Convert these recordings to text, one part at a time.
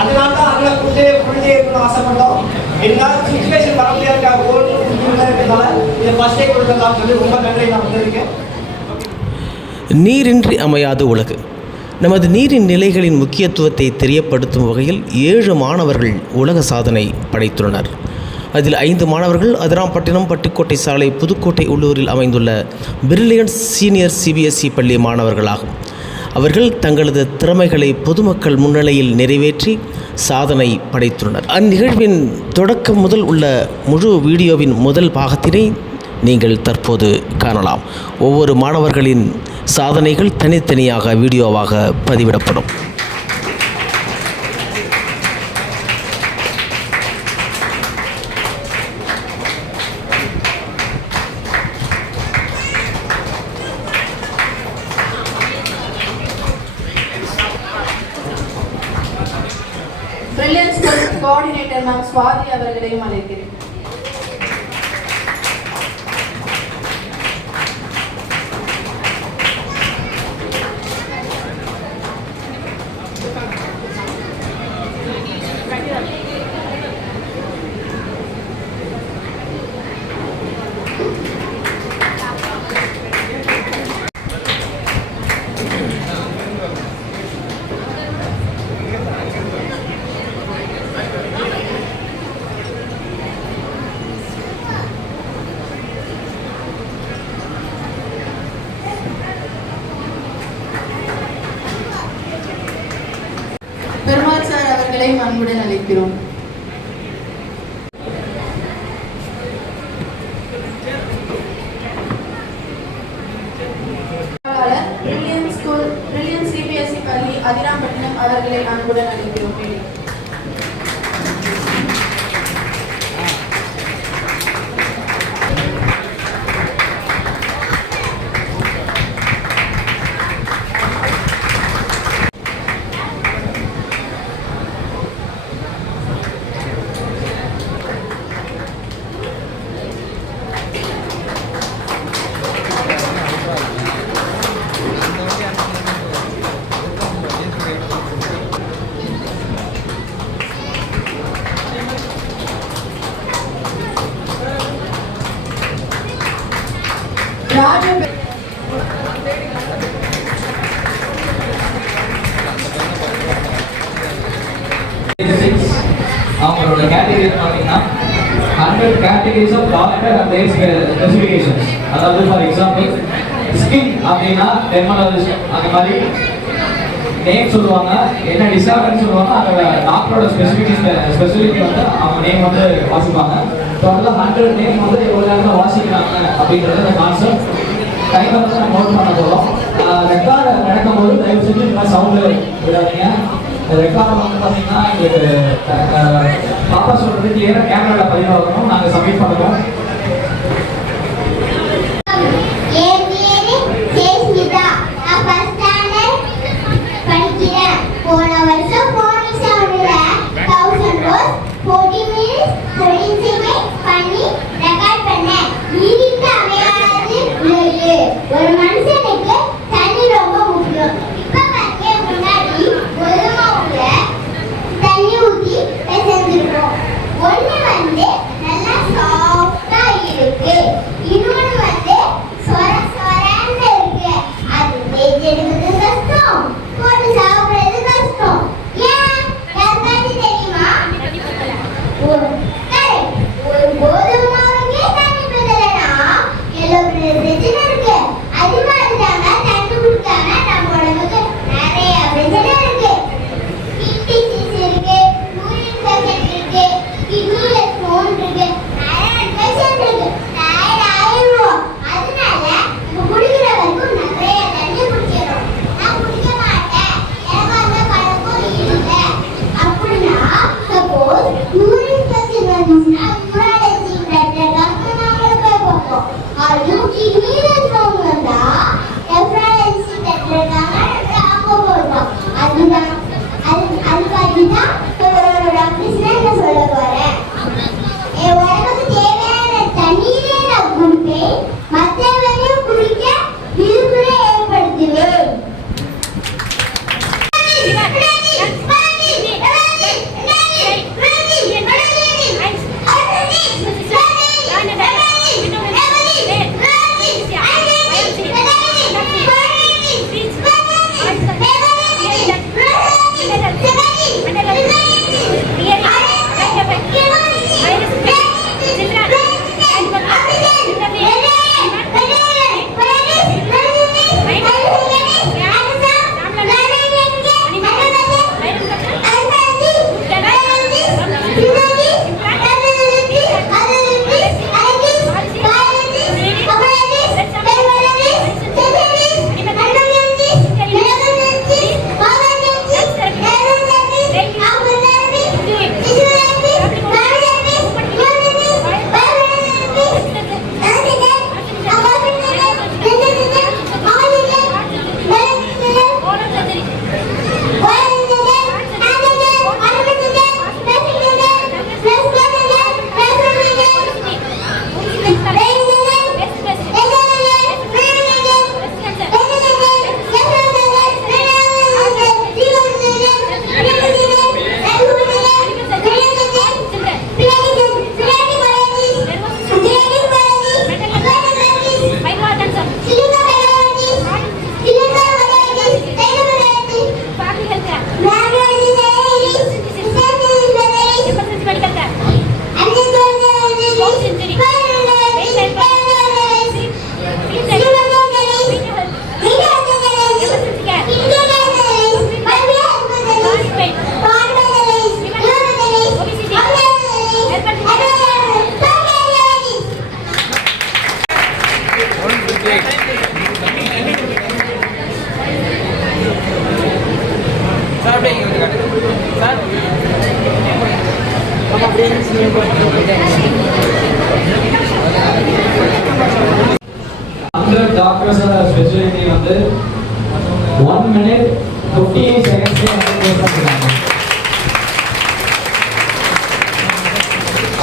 அதனால தான் அண்ணனை கூட்டு புரிஞ்சு இருக்கணும் ஆசைப்பட்டோம் இருந்தாலும் சுச்சுவேஷன் வர முடியாத கோல்டு இருக்கிறதால இதை ஃபஸ்ட்டே கொடுக்கலாம் சொல்லி ரொம்ப நன்றி நான் வந்திருக்கேன் நீரின்றி அமையாத உலகு. நமது நீரின் நிலைகளின் முக்கியத்துவத்தை தெரியப்படுத்தும் வகையில் ஏழு மாணவர்கள் உலக சாதனை படைத்துள்ளனர். அதில் ஐந்து மாணவர்கள் அதிராம்பட்டினம் பட்டுக்கோட்டை சாலை புதுக்கோட்டை உள்ளூரில் அமைந்துள்ள பிரில்லியன்ட் சீனியர் சிபிஎஸ்இ பள்ளி மாணவர்களாகும். அவர்கள் தங்களது திறமைகளை பொதுமக்கள் முன்னிலையில் நிறைவேற்றி சாதனை படைத்துள்ளனர். அந்நிகழ்வின் தொடக்கம் முதல் உள்ள முழு வீடியோவின் முதல் பாகத்தினை நீங்கள் தற்போது காணலாம். ஒவ்வொரு மாணவர்களின் சாதனைகள் தனித்தனியாக வீடியோவாக பதிவிடப்படும். கோஆர்டினேட்டர் மேம் சுவாதி அவர்களையும் அழைக்கிறேன் சார் அன்புடன் அழைக்கிறோம் அவங்களோட கேட்டகரி பார்த்தீங்கன்னா hundred categories of doctor and specifications அதாவது ஃபார் எக்ஸாம்பிள் ஸ்கின் அப்படின்னா டெர்மனாலஜிஸ்ட் அந்த மாதிரி நேம் சொல்லுவாங்க. என்ன டிசார்டர்னு சொல்லுவாங்க. அந்த டாக்டரோட ஸ்பெசிஃபிகேஷன் ஸ்பெசிஃபிக் வந்து அவங்க நேம் வந்து வாசிப்பாங்க. ஸோ அதில் ஹண்ட்ரட் நேம் வந்து எவ்வளோ நேரம் வாசிக்கிறாங்க அப்படின்றது அந்த கான்செப்ட் டைம் வந்து நம்ம நோட் பண்ண போகிறோம் ரெக்கார்டு நடக்கும்போது தயவு செஞ்சு இந்த மாதிரி சவுண்டு விடாதீங்க. ரெக்கார்டு வந்து பார்த்தீங்கன்னா எங்களுக்கு பாப்பா சொல்றது கிளியராக கேமராவில் பதிவாகணும் நாங்கள் சப்மிட் பண்ணுவோம் ஒரு மனுஷனுக்கு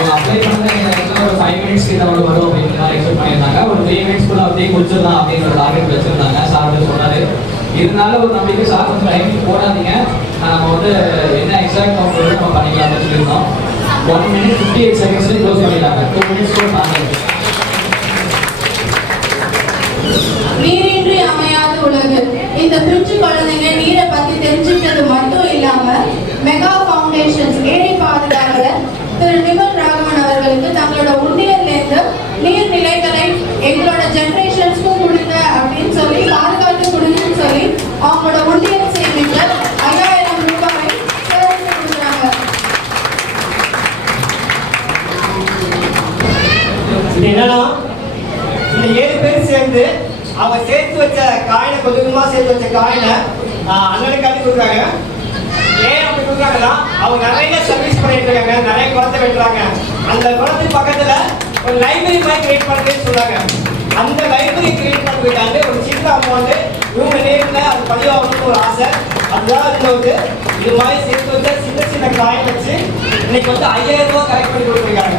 அவங்க அப்ளை பண்ணது எனக்கு ஒரு ஃபைவ் மினிட்ஸ் கிட்ட வந்து வரும் அப்படின்னு எக்ஸ்பெக்ட் பண்ணியிருந்தாங்க ஒரு த்ரீ மினிட்ஸ்க்குள்ள அப்படியே முடிச்சிடலாம் அப்படின்ற டார்கெட் வச்சிருந்தாங்க சார் சொன்னாரு இருந்தாலும் ஒரு நம்பிக்கை சார் கொஞ்சம் டைமிங் போடாதீங்க நம்ம வந்து என்ன எக்ஸாக்ட் கவுண்ட் நம்ம பண்ணிக்கலாம் அப்படின்னு சொல்லியிருந்தோம் ஒன் மினிட் ஃபிஃப்டி எயிட் செகண்ட்ஸ்லேயும் க்ளோஸ் பண்ணிட்டாங்க டூ மினிட்ஸ் கூட தாங்க நீரின்றி அமையாத உலகு இந்த பிஞ்சு குழந்தைங்க நீரை பத்தி தெரிஞ்சுக்கிட்டது மட்டும் இல்லாம மெகா ஃபவுண்டேஷன்ஸ் ஏரி பாதுகாவலர் திரு நிமல் என்னன்னா இந்த ஏழு பேர் சேர்ந்து அவங்க சேர்த்து வச்ச காயினை கொஞ்சம் கொஞ்சமா சேர்த்து வச்ச காயினை அண்ணனுக்கு கொடுக்குறாங்க. ஏன் அப்படி கொடுக்குறாங்கன்னா அவங்க நிறைய சர்வீஸ் பண்ணிட்டு இருக்காங்க நிறைய குளத்தை வெட்டுறாங்க அந்த குளத்துக்கு பக்கத்துல ஒரு லைப்ரரி மாதிரி கிரியேட் பண்ணுறேன்னு சொல்றாங்க. அந்த லைப்ரரி கிரியேட் பண்ணுறதுக்காக ஒரு சின்ன அமௌண்ட் இவங்க நேரில் அது பதிவாகணும்னு ஒரு ஆசை. அதுதான் இதுல வந்து இது மாதிரி சேர்த்து வச்ச சின்ன சின்ன காயின் வச்சு இன்னைக்கு வந்து ஐயாயிரம் ரூபாய் கலெக்ட் பண்ணி கொடுத்துருக்காங்க.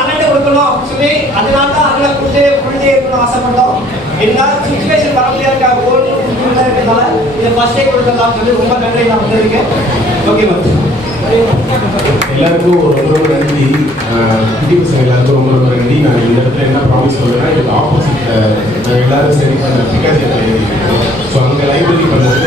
அண்ணன் கொடுக்கணும் சொல்லி அதனால தான் அண்ணன் கொடுத்து புரிஞ்சே இருக்கணும் ஆசைப்பட்டோம். இருந்தாலும் சுச்சுவேஷன் வர இருக்கா? ஓடு இருக்கிறதால இதை ஃபர்ஸ்டே கொடுக்கலாம் சொல்லி ரொம்ப நன்றி நான் வந்திருக்கேன். ஓகே மேம் எல்லாருக்கும் ரொம்ப ரொம்ப நன்றி. குட்டி பசங்க எல்லாருக்கும் ரொம்ப ரொம்ப நன்றி. நான் இந்த இடத்துல என்ன ப்ராமிஸ் பண்ணுறேன்னா இதுக்கு ஆப்போசிட் எல்லாரும் சரி அந்த பிகாசி ஸோ அங்கே லைப்ரரி பண்ணுறது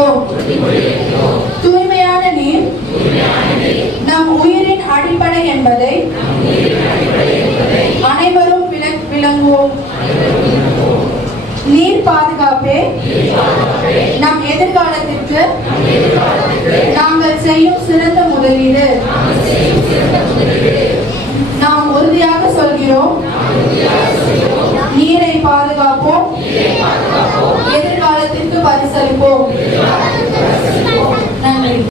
உறுதிமொழி தூய்மையான நீர் நம் உயிரின் அடிப்படை என்பதை அனைவரும் விளங்குவோம். நீர் பாதுகாப்பே நம் எதிர்காலத்திற்கு நாங்கள் செய்யும் சிறந்த முதலீடு. நாம் உறுதியாக சொல்கிறோம். நீரை பாதுகாப்போம். எதிர்காலத்திற்கு பரிசளிப்போம். Saya.